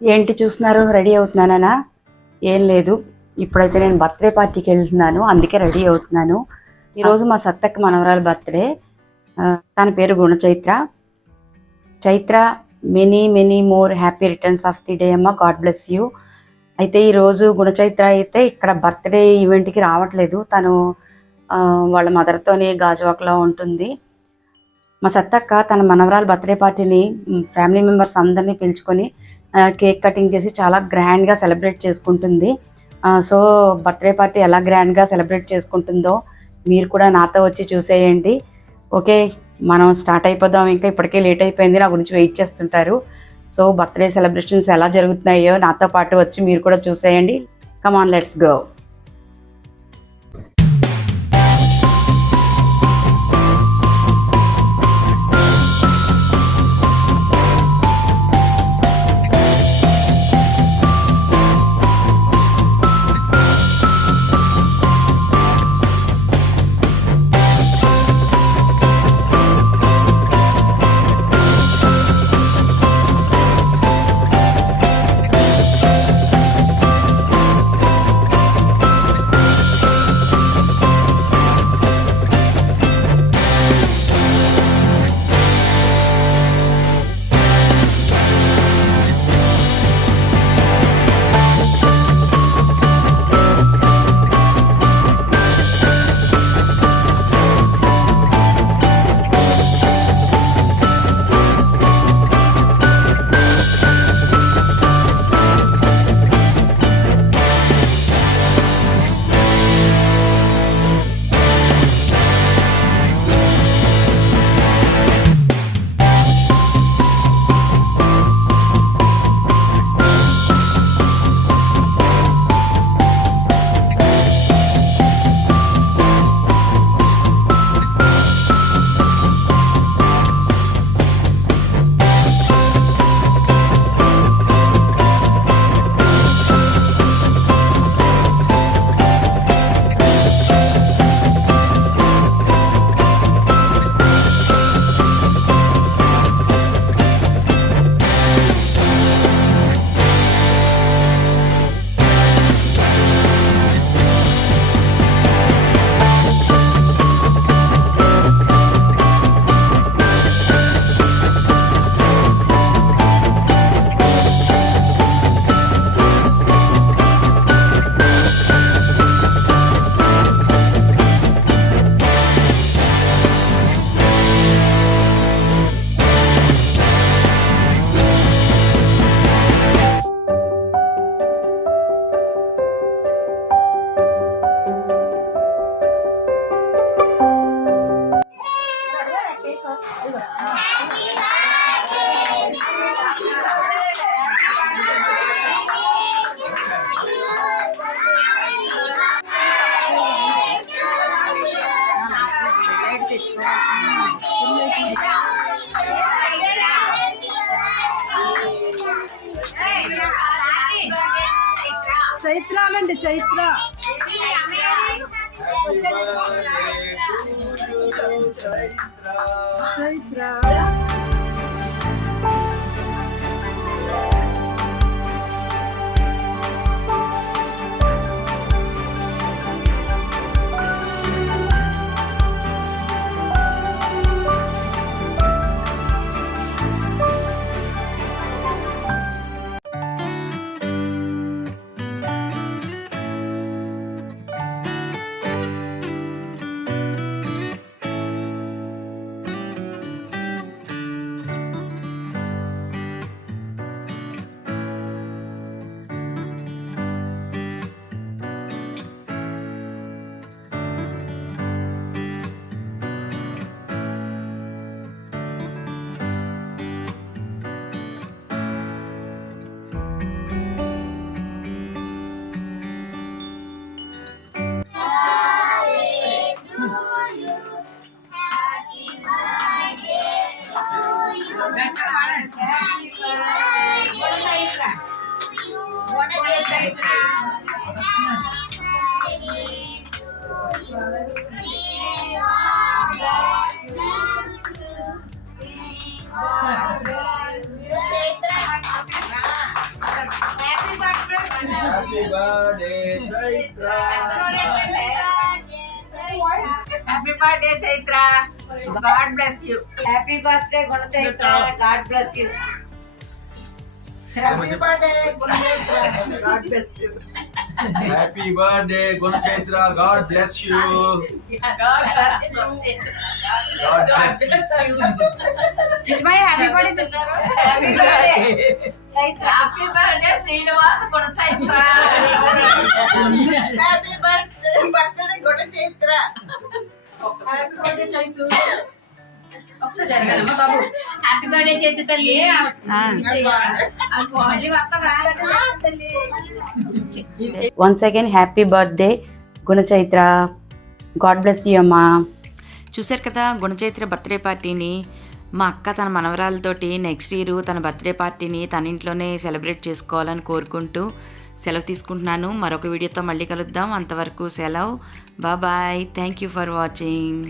ఏంటి చూస్తున్నారు? రెడీ అవుతున్నానా? ఏం లేదు, ఇప్పుడైతే నేను బర్త్డే పార్టీకి వెళ్తున్నాను, అందుకే రెడీ అవుతున్నాను. ఈరోజు మా సత్తక్క మనవరాలు బర్త్డే. తన పేరు Gunachaitra. Chaitra, many many more happy returns of the day అమ్మ, గాడ్ బ్లెస్ యూ. అయితే ఈరోజు గుణచైత్ర అయితే ఇక్కడ బర్త్డే ఈవెంట్కి రావట్లేదు. తను వాళ్ళ మదర్తోనే గాజువాకలో ఉంటుంది. మా సత్తక్క తన మనవరాలు బర్త్డే పార్టీని ఫ్యామిలీ మెంబర్స్ అందరినీ పిలుచుకొని కేక్ కటింగ్ చేసి చాలా గ్రాండ్గా సెలబ్రేట్ చేసుకుంటుంది. సో బర్త్డే పార్టీ ఎలా గ్రాండ్గా సెలబ్రేట్ చేసుకుంటుందో మీరు కూడా నాతో వచ్చి చూసేయండి. ఓకే, మనం స్టార్ట్ అయిపోదాం. ఇంకా ఇప్పటికే లేట్ అయిపోయింది, నా గురించి వెయిట్ చేస్తుంటారు. సో బర్త్డే సెలబ్రేషన్స్ ఎలా జరుగుతున్నాయో నాతో పాటు వచ్చి మీరు కూడా చూసేయండి. Come on, let's go. చైత్రాలండి, Chaitra Chaitra birthday, Chaitra. Happy birthday, Chaitra. God bless you. Happy birthday, Guna Chaitra. God bless you. Happy birthday, Gunachaitra. God bless you. Happy birthday, Gunachaitra. God bless you. God bless you. God bless you. చిట్టుబాయ్ happy birthday చెప్పారు. Happy birthday Chaitra. Happy birthday Srinivas Guna Chaitra. Happy birthday, Gunachaitra. Happy birthday, Chaitu. ఒకసారి జరగదమ్మా బాబు. Happy birthday Chaitra తల్లి. మళ్ళీ వస్తావా తల్లి? Once again happy birthday Gunachaitra. God bless you అమ్మా. చూశారు కదా గుణచైత్ర బర్త్డే పార్టీని. మా అక్క తన మనవరాలతోటి నెక్స్ట్ ఇయర్ తన బర్త్డే పార్టీని తన ఇంట్లోనే సెలబ్రేట్ చేసుకోవాలని కోరుకుంటూ సెలవు తీసుకుంటున్నాను. మరొక వీడియోతో మళ్ళీ కలుద్దాం. అంతవరకు సెలవు. Bye. Thank you for watching.